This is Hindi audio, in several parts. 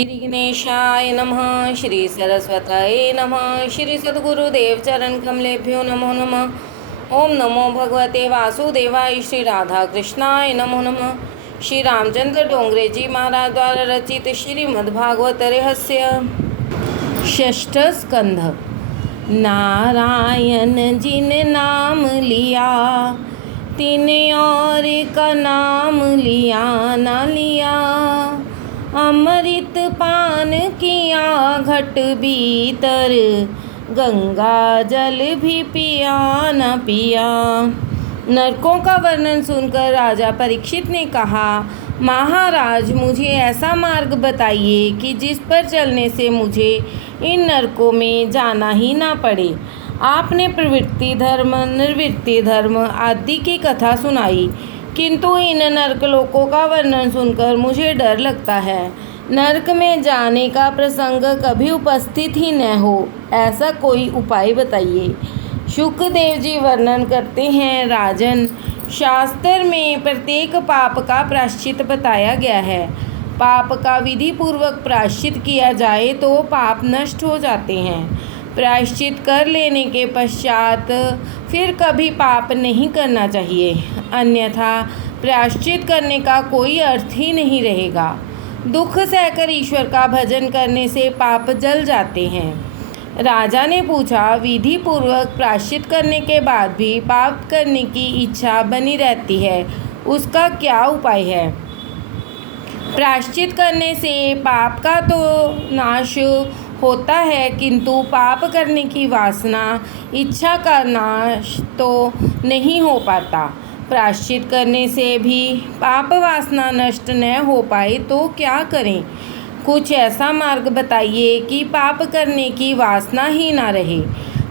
श्री गणेशाय नमः। श्री सरस्वताय नमः। श्री सद्गुरुदेव चरण कमलेभ्यो नमो नमः। ओम नमो भगवते वासुदेवाय। श्री राधा कृष्णाय नमो नमः। श्री रामचंद्र डोंगरे जी महाराज द्वारा रचित श्रीमद्भागवत रहस्य षष्ठ स्कंध। नारायण जिन नाम लिया तिन और का नाम लिया ना लिया। अमृत पान किया घट भीतर गंगा जल भी पिया न पिया। नरकों का वर्णन सुनकर राजा परीक्षित ने कहा, महाराज मुझे ऐसा मार्ग बताइए कि जिस पर चलने से मुझे इन नरकों में जाना ही ना पड़े। आपने प्रवृत्ति धर्म निवृत्ति धर्म आदि की कथा सुनाई, किंतु इन नरकलोकों का वर्णन सुनकर मुझे डर लगता है। नरक में जाने का प्रसंग कभी उपस्थित ही न हो, ऐसा कोई उपाय बताइए। शुकदेव जी वर्णन करते हैं, राजन, शास्त्र में प्रत्येक पाप का प्रायश्चित बताया गया है। पाप का विधि पूर्वक प्रायश्चित किया जाए तो पाप नष्ट हो जाते हैं। प्रायश्चित कर लेने के पश्चात फिर कभी पाप नहीं करना चाहिए, अन्यथा प्रायश्चित करने का कोई अर्थ ही नहीं रहेगा। दुख सहकर ईश्वर का भजन करने से पाप जल जाते हैं। राजा ने पूछा, विधि पूर्वक प्रायश्चित करने के बाद भी पाप करने की इच्छा बनी रहती है, उसका क्या उपाय है? प्रायश्चित करने से पाप का तो नाश होता है, किंतु पाप करने की वासना इच्छा का नाश तो नहीं हो पाता। प्रायश्चित करने से भी पाप वासना नष्ट न हो पाए तो क्या करें? कुछ ऐसा मार्ग बताइए कि पाप करने की वासना ही ना रहे।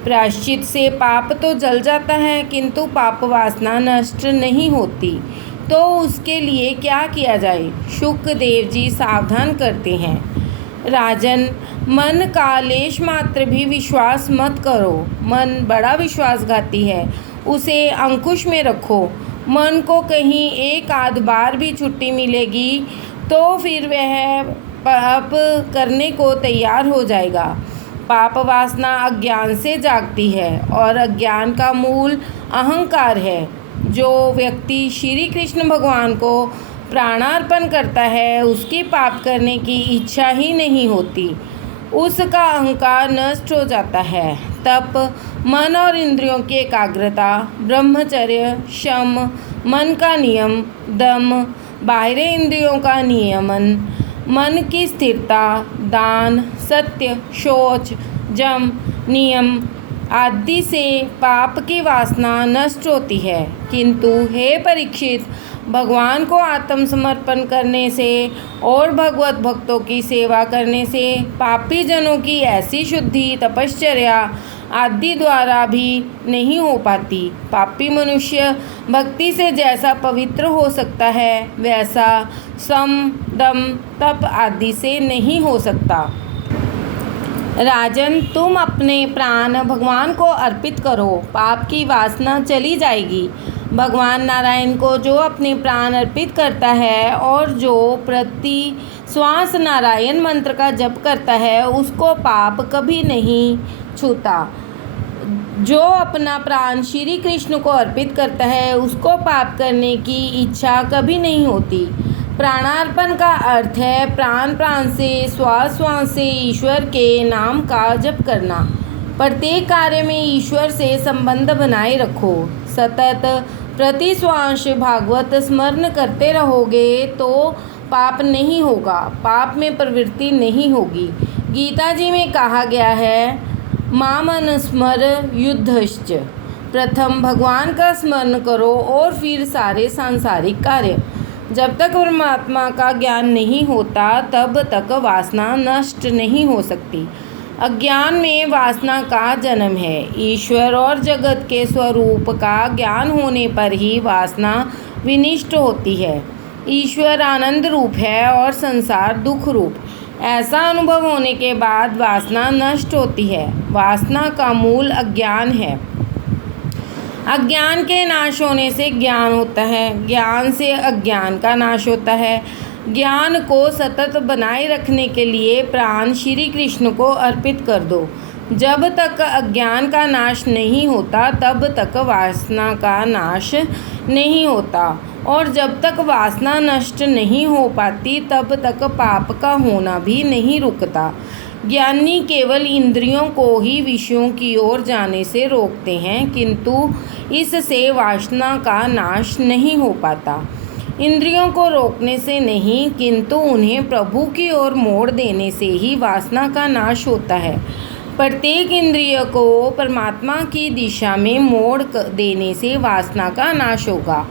प्रायश्चित से पाप तो जल जाता है, किंतु पाप वासना नष्ट नहीं होती, तो उसके लिए क्या किया जाए? शुकदेव जी सावधान करते हैं, राजन, मन का लेश मात्र भी विश्वास मत करो। मन बड़ा विश्वासघाती है, उसे अंकुश में रखो। मन को कहीं एक आध बार भी छुट्टी मिलेगी तो फिर वह पाप करने को तैयार हो जाएगा। पाप वासना अज्ञान से जागती है और अज्ञान का मूल अहंकार है। जो व्यक्ति श्री कृष्ण भगवान को प्राणार्पण करता है, उसकी पाप करने की इच्छा ही नहीं होती, उसका अहंकार नष्ट हो जाता है। तप, मन और इंद्रियों की एकाग्रता, ब्रह्मचर्य, शम, मन का नियम, दम, बाहरी इंद्रियों का नियमन, मन की स्थिरता, दान, सत्य, शौच, जम, नियम आदि से पाप की वासना नष्ट होती है। किंतु हे परीक्षित, भगवान को आत्मसमर्पण करने से और भगवत भक्तों की सेवा करने से पापी जनों की ऐसी शुद्धि तपश्चर्या आदि द्वारा भी नहीं हो पाती। पापी मनुष्य भक्ति से जैसा पवित्र हो सकता है, वैसा सम, दम, तप आदि से नहीं हो सकता। राजन, तुम अपने प्राण भगवान को अर्पित करो, पाप की वासना चली जाएगी। भगवान नारायण को जो अपने प्राण अर्पित करता है और जो प्रति श्वास नारायण मंत्र का जप करता है, उसको पाप कभी नहीं छूता। जो अपना प्राण श्री कृष्ण को अर्पित करता है, उसको पाप करने की इच्छा कभी नहीं होती। प्राणार्पण का अर्थ है प्राण प्राण से, श्वास श्वास से ईश्वर के नाम का जप करना। प्रत्येक कार्य में ईश्वर से संबंध बनाए रखो। सतत प्रति श्वास भागवत स्मरण करते रहोगे तो पाप नहीं होगा, पाप में प्रवृत्ति नहीं होगी। गीता जी में कहा गया है, मामन स्मर युद्धश्च। प्रथम भगवान का स्मरण करो और फिर सारे सांसारिक कार्य। जब तक परमात्मा का ज्ञान नहीं होता, तब तक वासना नष्ट नहीं हो सकती। अज्ञान में वासना का जन्म है। ईश्वर और जगत के स्वरूप का ज्ञान होने पर ही वासना विनष्ट होती है। ईश्वर आनंद रूप है और संसार दुख रूप। ऐसा अनुभव होने के बाद वासना नष्ट होती है। वासना का मूल अज्ञान है। अज्ञान के नाश होने से ज्ञान होता है, ज्ञान से अज्ञान का नाश होता है। ज्ञान को सतत बनाए रखने के लिए प्राण श्री कृष्ण को अर्पित कर दो। जब तक अज्ञान का नाश नहीं होता तब तक वासना का नाश नहीं होता, और जब तक वासना नष्ट नहीं हो पाती तब तक पाप का होना भी नहीं रुकता। ज्ञानी केवल इंद्रियों को ही विषयों की ओर जाने से रोकते हैं, किंतु इससे वासना का नाश नहीं हो पाता। इंद्रियों को रोकने से नहीं, किंतु उन्हें प्रभु की ओर मोड़ देने से ही वासना का नाश होता है। प्रत्येक इंद्रिय को परमात्मा की दिशा में मोड़ देने से वासना का नाश होगा।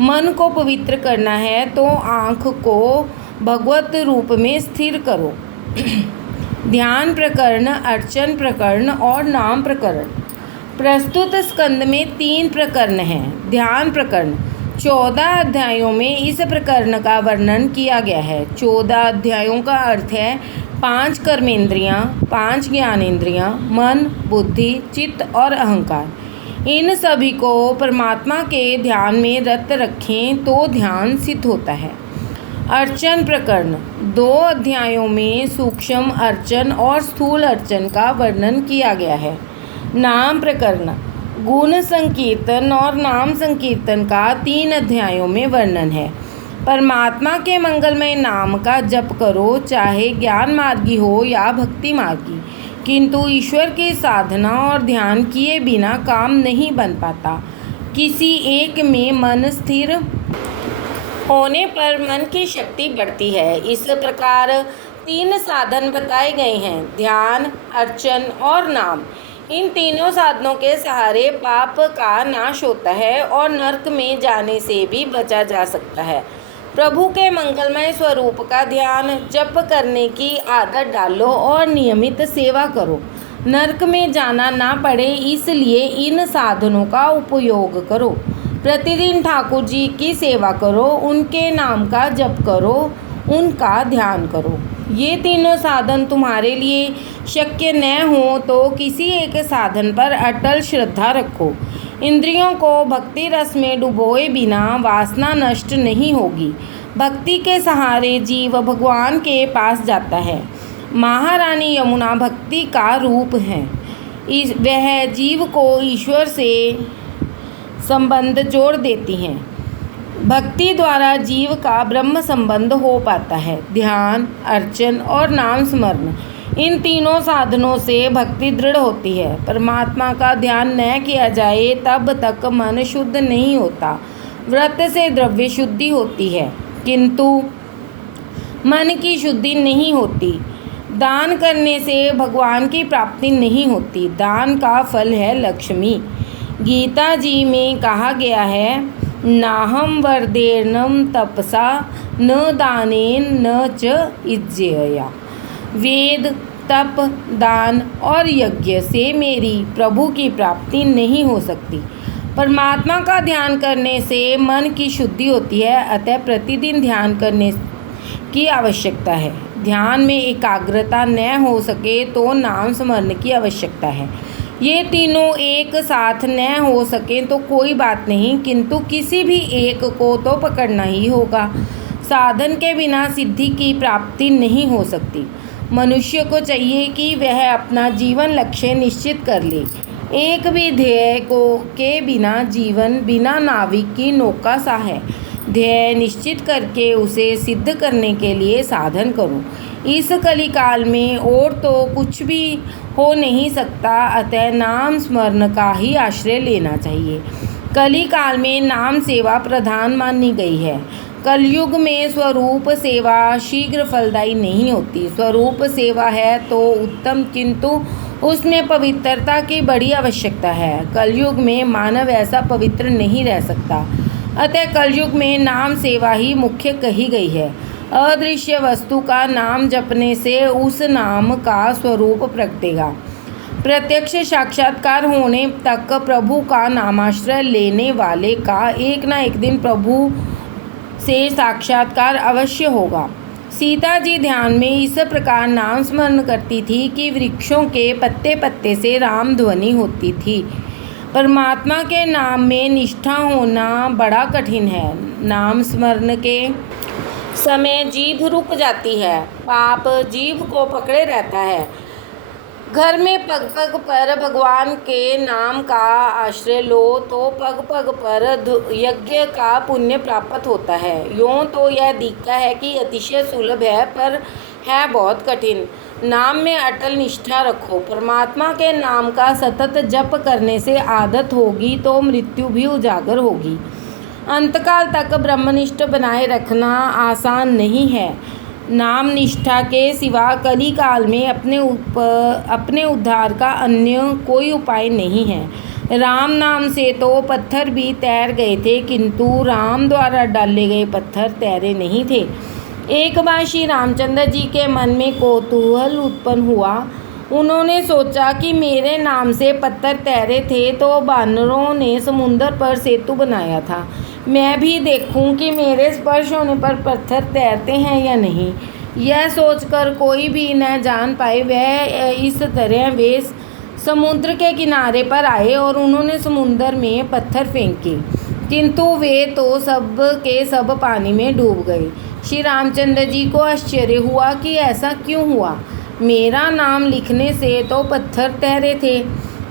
मन को पवित्र करना है तो आँख को भगवत रूप में स्थिर करो। ध्यान प्रकरण, अर्चन प्रकरण और नाम प्रकरण। प्रस्तुत स्कंद में 3 प्रकरण हैं। ध्यान प्रकरण 14 अध्यायों में इस प्रकरण का वर्णन किया गया है। 14 अध्यायों का अर्थ है 5 कर्मेंद्रियाँ, 5 ज्ञानेंद्रियाँ, मन, बुद्धि, चित्त और अहंकार। इन सभी को परमात्मा के ध्यान में रत रखें तो ध्यान सिद्ध होता है। अर्चन प्रकरण 2 अध्यायों में सूक्ष्म अर्चन और स्थूल अर्चन का वर्णन किया गया है। नाम प्रकरण गुण संकीर्तन और नाम संकीर्तन का 3 अध्यायों में वर्णन है। परमात्मा के मंगलमय नाम का जप करो, चाहे ज्ञान मार्गी हो या भक्ति मार्गी, किंतु ईश्वर की साधना और ध्यान किए बिना काम नहीं बन पाता। किसी एक में मन स्थिर होने पर मन की शक्ति बढ़ती है। इस प्रकार 3 साधन बताए गए हैं, ध्यान, अर्चन और नाम। इन तीनों साधनों के सहारे पाप का नाश होता है और नरक में जाने से भी बचा जा सकता है। प्रभु के मंगलमय स्वरूप का ध्यान जप करने की आदत डालो और नियमित सेवा करो। नरक में जाना ना पड़े इसलिए इन साधनों का उपयोग करो। प्रतिदिन ठाकुर जी की सेवा करो, उनके नाम का जप करो, उनका ध्यान करो। ये तीनों साधन तुम्हारे लिए शक्य न हो तो किसी एक साधन पर अटल श्रद्धा रखो। इंद्रियों को भक्ति रस में डुबोए बिना वासना नष्ट नहीं होगी। भक्ति के सहारे जीव भगवान के पास जाता है। महारानी यमुना भक्ति का रूप है। वह जीव को ईश्वर से संबंध जोड़ देती हैं। भक्ति द्वारा जीव का ब्रह्म संबंध हो पाता है। ध्यान, अर्चन और नाम स्मरण, इन तीनों साधनों से भक्ति दृढ़ होती है। परमात्मा का ध्यान न किया जाए तब तक मन शुद्ध नहीं होता। व्रत से द्रव्य शुद्धि होती है, किंतु मन की शुद्धि नहीं होती। दान करने से भगवान की प्राप्ति नहीं होती। दान का फल है लक्ष्मी। गीता जी में कहा गया है, नाहम वरदेर्नम तपसा न दानेन न च इज्जया। वेद, तप, दान और यज्ञ से मेरी प्रभु की प्राप्ति नहीं हो सकती। परमात्मा का ध्यान करने से मन की शुद्धि होती है, अतः प्रतिदिन ध्यान करने की आवश्यकता है। ध्यान में एकाग्रता न हो सके तो नाम स्मरण की आवश्यकता है। ये तीनों एक साथ न हो सकें तो कोई बात नहीं, किंतु किसी भी एक को तो पकड़ना ही होगा। साधन के बिना सिद्धि की प्राप्ति नहीं हो सकती। मनुष्य को चाहिए कि वह अपना जीवन लक्ष्य निश्चित कर ले। एक भी ध्येय के बिना जीवन बिना नाविक की नौका सा है। ध्येय निश्चित करके उसे सिद्ध करने के लिए साधन करो। इस कलिकाल में और तो कुछ भी हो नहीं सकता, अतः नाम स्मरण का ही आश्रय लेना चाहिए। कलिकाल में नाम सेवा प्रधान मानी गई है। कलयुग में स्वरूप सेवा शीघ्र फलदायी नहीं होती। स्वरूप सेवा है तो उत्तम, किंतु उसमें पवित्रता की बड़ी आवश्यकता है। कलयुग में मानव ऐसा पवित्र नहीं रह सकता, अतः कलयुग में नाम सेवा ही मुख्य कही गई है। अदृश्य वस्तु का नाम जपने से उस नाम का स्वरूप प्रगटेगा। प्रत्यक्ष साक्षात्कार होने तक प्रभु का नामाश्रय लेने वाले का एक न एक दिन प्रभु से साक्षात्कार अवश्य होगा। सीता जी ध्यान में इस प्रकार नाम स्मरण करती थी कि वृक्षों के पत्ते पत्ते से राम ध्वनि होती थी। परमात्मा के नाम में निष्ठा होना बड़ा कठिन है। नाम स्मरण के समय जीभ रुक जाती है, पाप जीभ को पकड़े रहता है। घर में पग पग पर भगवान के नाम का आश्रय लो तो पग पग पर यज्ञ का पुण्य प्राप्त होता है। यूँ तो यह दिखता है कि अतिशय सुलभ है, पर है बहुत कठिन। नाम में अटल निष्ठा रखो। परमात्मा के नाम का सतत जप करने से आदत होगी तो मृत्यु भी उजागर होगी। अंतकाल तक ब्रह्मनिष्ठ बनाए रखना आसान नहीं है। नाम निष्ठा के सिवा कली काल में अपने उद्धार का अन्य कोई उपाय नहीं है। राम नाम से तो पत्थर भी तैर गए थे, किंतु राम द्वारा डाले गए पत्थर तैरे नहीं थे। एक बार श्री रामचंद्र जी के मन में कौतूहल उत्पन्न हुआ। उन्होंने सोचा कि मेरे नाम से पत्थर तैरे थे तो बानरों ने समुद्र पर सेतु बनाया था। मैं भी देखूं कि मेरे स्पर्श होने पर पत्थर तैरते हैं या नहीं। यह सोचकर कोई भी न जान पाए वह इस तरह वे समुद्र के किनारे पर आए और उन्होंने समुद्र में पत्थर फेंके, किंतु वे तो सब के सब पानी में डूब गए। श्री रामचंद्र जी को आश्चर्य हुआ कि ऐसा क्यों हुआ। मेरा नाम लिखने से तो पत्थर तैरे थे।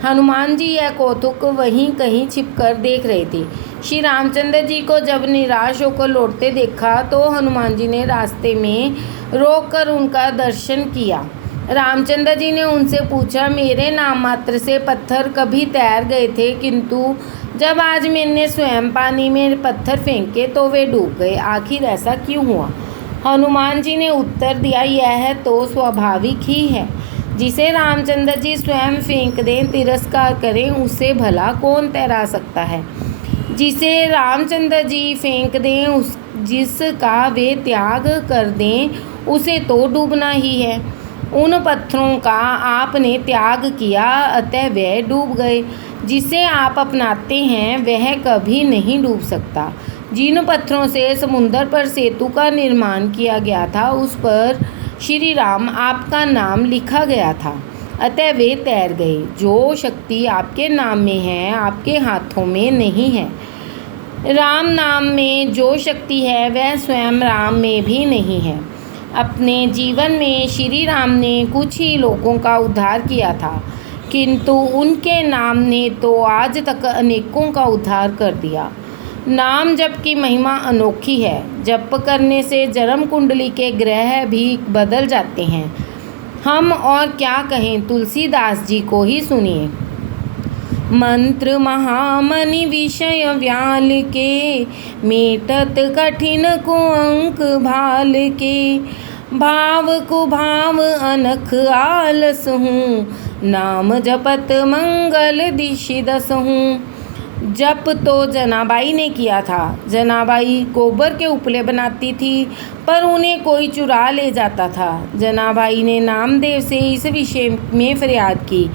हनुमान जी यह कौतुक वहीं कहीं छिपकर देख रहे थे। श्री रामचंद्र जी को जब निराश होकर लौटते देखा तो हनुमान जी ने रास्ते में रोककर उनका दर्शन किया। रामचंद्र जी ने उनसे पूछा, मेरे नाम मात्र से पत्थर कभी तैर गए थे, किंतु जब आज मैंने स्वयं पानी में पत्थर फेंके तो वे डूब गए। आखिर ऐसा क्यों हुआ? हनुमान जी ने उत्तर दिया, यह तो स्वाभाविक ही है। जिसे रामचंद्र जी स्वयं फेंक दें, तिरस्कार करें, उसे भला कौन तैरा सकता है। जिसे रामचंद्र जी फेंक दें, जिसका वे त्याग कर दें, उसे तो डूबना ही है। उन पत्थरों का आपने त्याग किया, अतः वे डूब गए। जिसे आप अपनाते हैं वह कभी नहीं डूब सकता। जिन पत्थरों से समुद्र पर सेतु का निर्माण किया गया था, उस पर श्री राम आपका नाम लिखा गया था, अतः वे तैर गए। जो शक्ति आपके नाम में है, आपके हाथों में नहीं है। राम नाम में जो शक्ति है वह स्वयं राम में भी नहीं है। अपने जीवन में श्री राम ने कुछ ही लोगों का उद्धार किया था, किंतु उनके नाम ने तो आज तक अनेकों का उद्धार कर दिया। नाम जप की महिमा अनोखी है। जप करने से जन्म कुंडली के ग्रह भी बदल जाते हैं। हम और क्या कहें, तुलसीदास जी को ही सुनिए। मंत्र महामनि विषय व्याल के, मेटत कठिन को अंक भाल के। भाव कुभाव अनख आलस हूँ, नाम जपत मंगल दिशि दस हूँ। जप तो जनाबाई ने किया था। जनाबाई गोबर के उपले बनाती थी, पर उन्हें कोई चुरा ले जाता था। जनाबाई ने नामदेव से इस विषय में फरियाद की।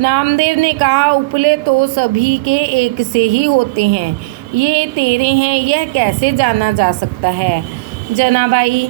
नामदेव ने कहा, उपले तो सभी के एक से ही होते हैं, ये तेरे हैं यह कैसे जाना जा सकता है। जनाबाई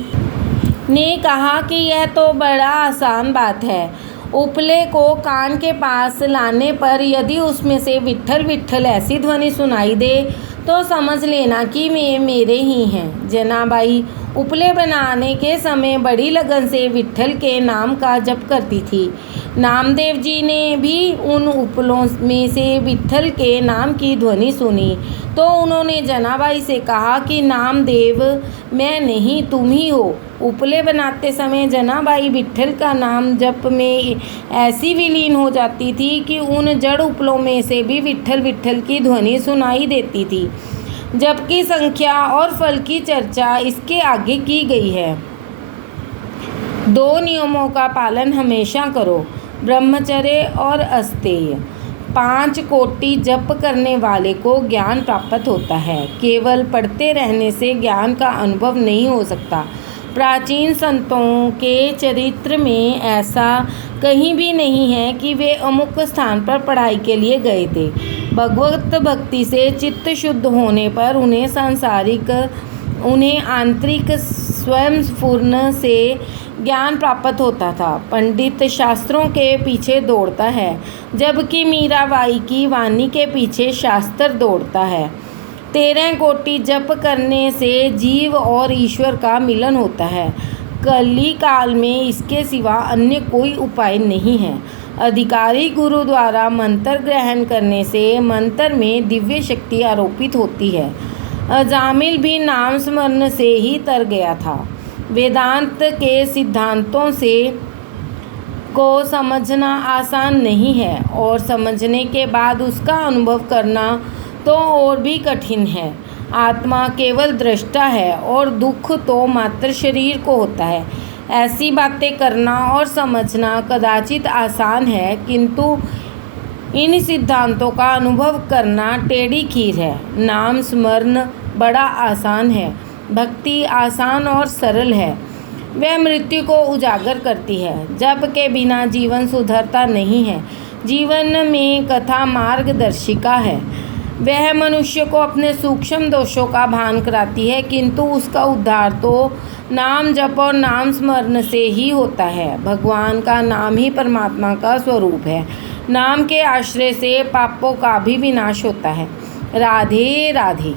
ने कहा कि यह तो बड़ा आसान बात है। उपले को कान के पास लाने पर यदि उसमें से विट्ठल विट्ठल ऐसी ध्वनि सुनाई दे तो समझ लेना कि वे मेरे ही हैं। जनाबाई उपले बनाने के समय बड़ी लगन से विट्ठल के नाम का जप करती थी। नामदेव जी ने भी उन उपलों में से विट्ठल के नाम की ध्वनि सुनी तो उन्होंने जनाबाई से कहा कि नामदेव मैं नहीं, तुम ही हो। उपले बनाते समय जनाबाई विट्ठल का नाम जप में ऐसी विलीन हो जाती थी कि उन जड़ उपलों में से भी विट्ठल विट्ठल की ध्वनि सुनाई देती थी। जबकि संख्या और फल की चर्चा इसके आगे की गई है। 2 नियमों का पालन हमेशा करो, ब्रह्मचर्य और अस्तेय। 5 कोटि जप करने वाले को ज्ञान प्राप्त होता है। केवल पढ़ते रहने से ज्ञान का अनुभव नहीं हो सकता। प्राचीन संतों के चरित्र में ऐसा कहीं भी नहीं है कि वे अमुक स्थान पर पढ़ाई के लिए गए थे। भगवत भक्ति से चित्त शुद्ध होने पर उन्हें आंतरिक स्वयं स्फुरन से ज्ञान प्राप्त होता था। पंडित शास्त्रों के पीछे दौड़ता है, जबकि मीराबाई की वाणी के पीछे शास्त्र दौड़ता है। 13 कोटि जप करने से जीव और ईश्वर का मिलन होता है। कली काल में इसके सिवा अन्य कोई उपाय नहीं है। अधिकारी गुरु द्वारा मंत्र ग्रहण करने से मंत्र में दिव्य शक्ति आरोपित होती है। अजामिल भी नाम स्मरण से ही तर गया था। वेदांत के सिद्धांतों से को समझना आसान नहीं है और समझने के बाद उसका अनुभव करना तो और भी कठिन है। आत्मा केवल दृष्टा है और दुख तो मात्र शरीर को होता है। ऐसी बातें करना और समझना कदाचित आसान है, किंतु इन सिद्धांतों का अनुभव करना टेढ़ी खीर है। नाम स्मरण बड़ा आसान है, भक्ति आसान और सरल है। वह मृत्यु को उजागर करती है। जप के बिना जीवन सुधरता नहीं है। जीवन में कथा मार्गदर्शिका है। वह मनुष्य को अपने सूक्ष्म दोषों का भान कराती है, किंतु उसका उद्धार तो नाम जप और नाम स्मरण से ही होता है। भगवान का नाम ही परमात्मा का स्वरूप है। नाम के आश्रय से पापों का भी विनाश होता है। राधे राधे।